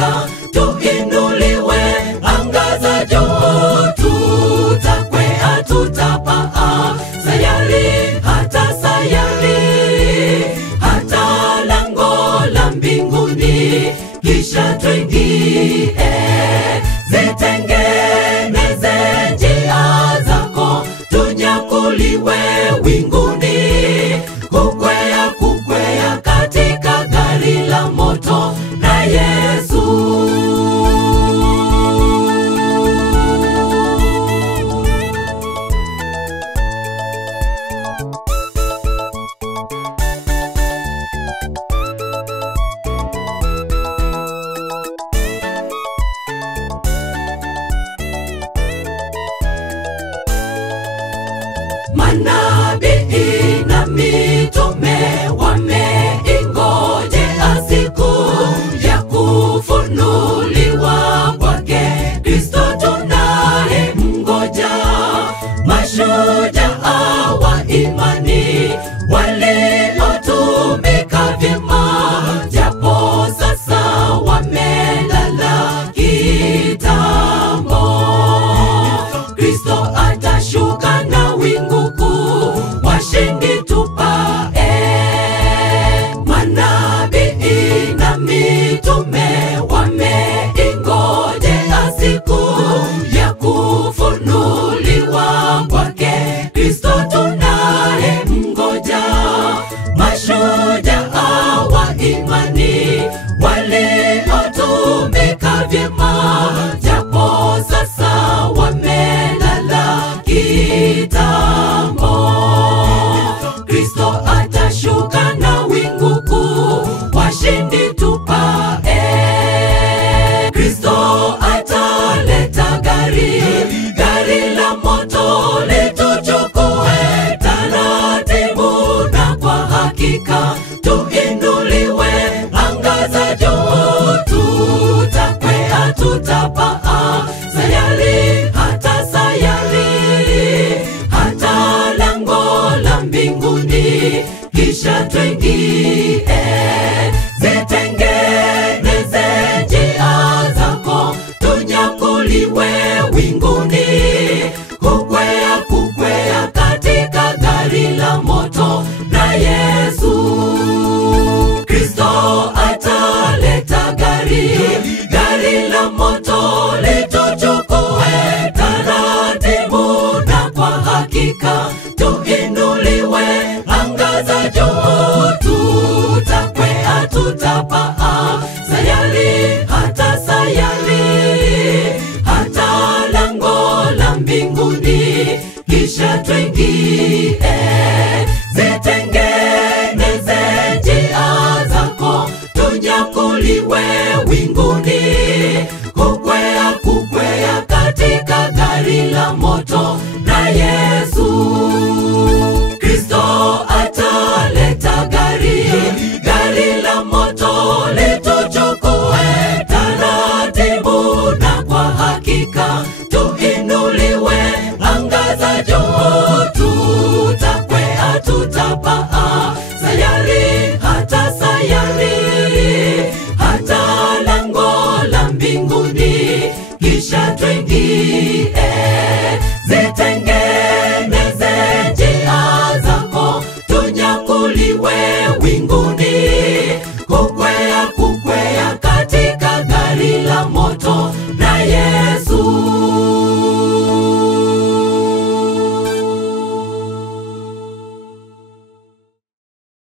hakika tuinuliwe, angaza juu, tutakwea, tutapaa, sayari hata sayari, hata lango la mbinguni, kisha tuingie. Zitengeneze njia zako, tunyakuliwe winguni, kukwea, kukwea katika gari la moto na Yesu. Manabii na mitume wameingojea siku ya kufunuliwa kwake Kristo tunaye mngoja. Mashujaa wa imani waliotumika vyema, japo sasa wamelala kitambo, Kristo atashuka na wingu kuu, washindi tupae. Manabii na mitume wameingojea siku ya kufunuliwa kwake Kristo tunaye mngoja. Mashujaa wa imani waliotumika vyema, japo sasa wamelala kitambo, Kristo atashuka na wingu kuu, washindi tupae. Kristo ataleta gari, gari la moto lituchukue taratibu, na kwa hakika tuinuliwe, angaza juu, tutakwea, tutapaa, sayari hata sayari, hata lango la mbinguni, kisha tuingie. Zitengeneze njia zako, tunyakuliwe winguni, kukwea, kukwea katika gari la moto na Yesu. Kristo ataleta gari, gari la moto lituchukue taratibu, na kwa hakika tuinuliwe, angaza juu, tutakwea, tutapaa, sayari hata sayari, hata lango la mbinguni, kisha tuingie. Zitengeneze njia zako, tunyakuliwe winguni, kukwea, kukwea katika gari la moto na Yesu. Kristo ataleta gari, gari la moto lituchukue taratibu, na kwa hakika tuinuliwe, angaza juu, tutakwea, tutapaa, sayari hata sayari, hata lango la mbinguni, kisha tuingie. Zitengeneze njia zako, tunyakuliwe